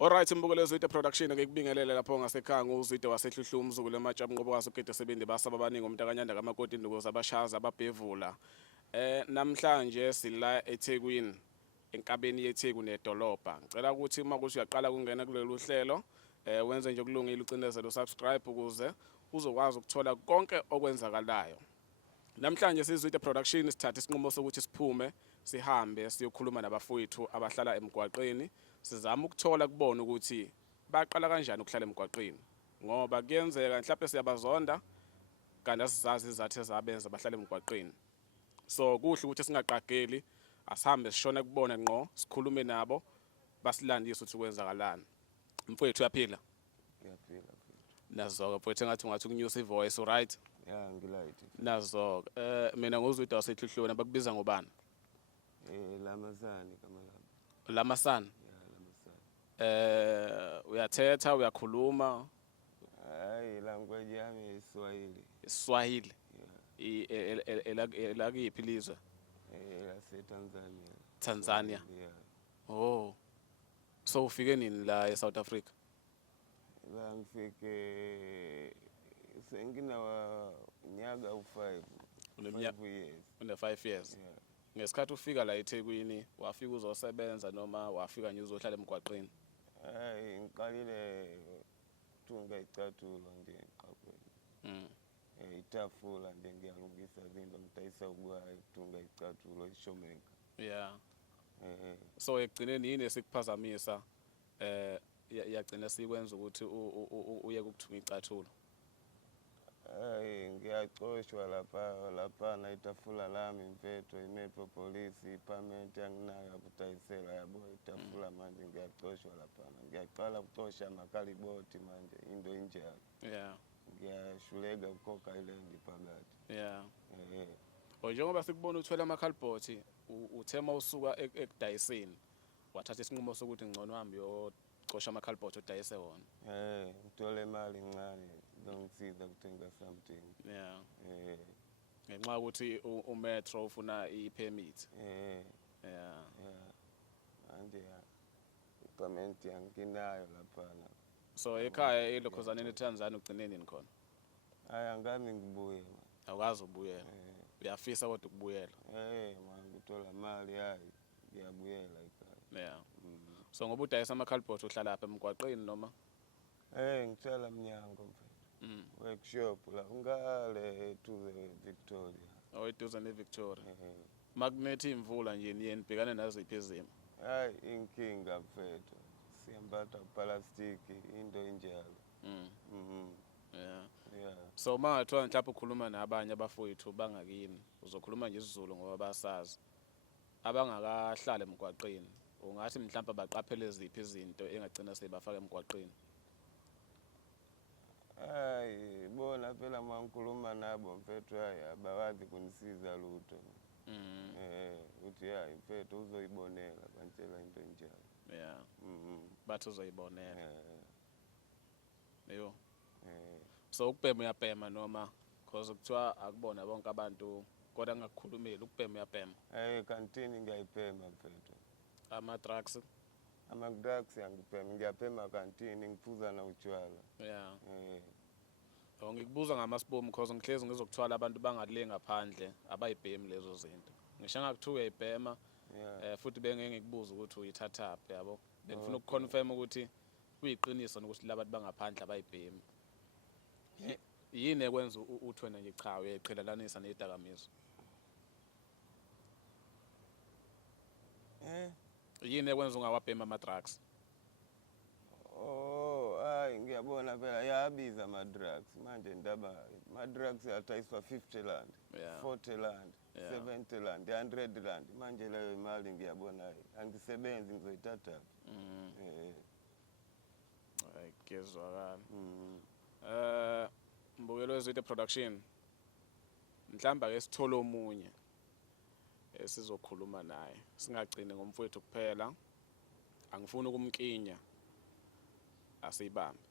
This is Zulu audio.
Alright imbukelo yezwide production ngikubingelele lapho ngasekhaya nguzwide wasehluhlu umzukulu ematsha umnqobo waso ukede sebindi basaba abaningi umntakanyanda kamakoti indukuza abashaza ababhevula. Namhlanje sila eThekwini enkabeni yeTheku nedolobha. Ngicela ukuthi uma kuthi uyaqala kungena kulolu hlelo wenze nje kulungile ucinezelo subscribe ukuze uzokwazi ukuthola konke okwenzakalayo. Namhlanje sizwide production sithatha isinqumo sokuthi siphume sihambe siyokhuluma nabafowethu abahlala emgwaqeni sizama ukuthola kubona ukuthi baqala kanjani ukuhlala emgwaqeni ngoba kuyenzeka mhlawumbe siyabazonda kanti asizazi izathu ezabenza bahlala emgwaqeni. So kuhle ukuthi singaqageli asihambe sishona kubona ngqo sikhulume nabo basilandise ukuthi kwenzakalani. Mfowethu uyaphila? Ngiyaphila. Nazo mfowethu ngathi ukunyusa ivoice right? Ya ngilight. Nazo mina nguzwida wasehluhlweni abakubiza ngobani? Lamasani kamalabo. Lamasani? Ya Lamasani. Uyathetha uyakhuluma? Hayi language yami Swahili. Swahili. Elakiphi ilizwe? Tanzania. Tanzania. Yeah. Oh. So ufike nini la eSouth Africa? La ngifike senginawa nyaka u5. Uneminyaka years. Une 5 years. Yeah. Ngesikhathi ufika la eThekwini wafika uzosebenza noma wafika nje uzohlala emgwaqeni? Hayi ngiqalile thunga icathulo nje eqaqweni. Itafula nje ngiyalungisa izinto ngidayisa ukwayi thunga icathulo ishomeka. Yeah. So ekugcineni yini esikuphazamisa yagcina sikwenza ukuthi uye ukuthunga icathulo? Hayi ngiyacoshwa lapha na itafula lami mfethu iMetropolis iParliament yanginayo ukudayisela yabo itafula manje ngiyacoshwa lapha ngiyaqala ukucosha amakaliboti manje into injalo. Yeah. Ngiyashuleka ukhokha ilendi phakathi. Yeah. Njengoba sikubona uthola amakhalibhothi uthema usuka ekudayiseni wathatha isinqumo sokuthi ngcono uhambe uyocosha amakhalibhothi udayise wona. Ngithola imali encane ngongisiza ukuthenga something. Yeah. Ngenxa ukuthi uMetro ufuna ipermit. Yeah. Yeah. Manje iParliament yanginayo lapha. So ekhaya elokhozaneni eTanzania ugcine nini khona? Hayi angami ngibuye man. Awukazi ubuyela. Uyafisa kodwa ukubuyela. Man ngithola imali hayi ngiyabuyela ekhaya. Yeah. So ngoba udayisa amakhalibhothi uhlala lapha emgwaqeni noma? Ngihlala Mnyango mfethu. Workshop la ungale to the Victoria. Oh eduze neVictoria. Magnethi imvula nje niye nibhekane naziphi izimo? Hayi inkinga mfethu. Siyambatha plastic into enjalo. Yeah. Yeah. So mangathiwa mhlawumbe ukhuluma nabanye abafowethu bangakini uzokhuluma nje isiZulu ngoba basazi abangakahlala emgwaqeni ungathi mhlawumbe baqaphele iziphi izinto engagcina sebafaka emgwaqeni? Hayi bona phela mangikhuluma nabo mfethu hayi abawazi kunisiza lutho. Uthi hayi mfethu uzoyibonela bantshela into enjalo. Yeah. Bathi uzoyibonela. Yebo. So ukubhema uyabhema noma because kuthiwa akubona bonke abantu kodwa ngakukhulumeli ukubhema uyabhema? Kantini ngiyayibhema mfethu. Ama-drugs? Ama-drugs angibhema ngiyabhema kantini ngiphuza na utshwala. Yeah. Ngikubuza ngamaSibomu because ngihlezi ngizokuthwala abantu bangale ngaphandle abayibhemi lezo zinto. Ngisho ngakuthiwa uyayibhema futhi bengeke ngikubuza ukuthi uyithathaphi yabo. Bengifuna ukuconfirm ukuthi kuyiqiniso ukuthi labantu bangaphandle abayibhemi. Yini ekwenza uthi wena nje cha uyayiqhelelanisa nezidakamizwa? Yini ekwenza ungawabhema ama-drugs? Hayi ngiyabona phela yabiza ama-drugs manje ndaba ama-drugs adayiswa 50 rand, 40 rand, 70 rand, 100 rand manje leyo imali ngiyabona angisebenzi ngizoyithatha. Hayi kezwakala. Mbukelo wezwide production mhlamba ke sithole omunye esizokhuluma naye singagcini ngomfowethu kuphela angifuni ukumkinya asibambe.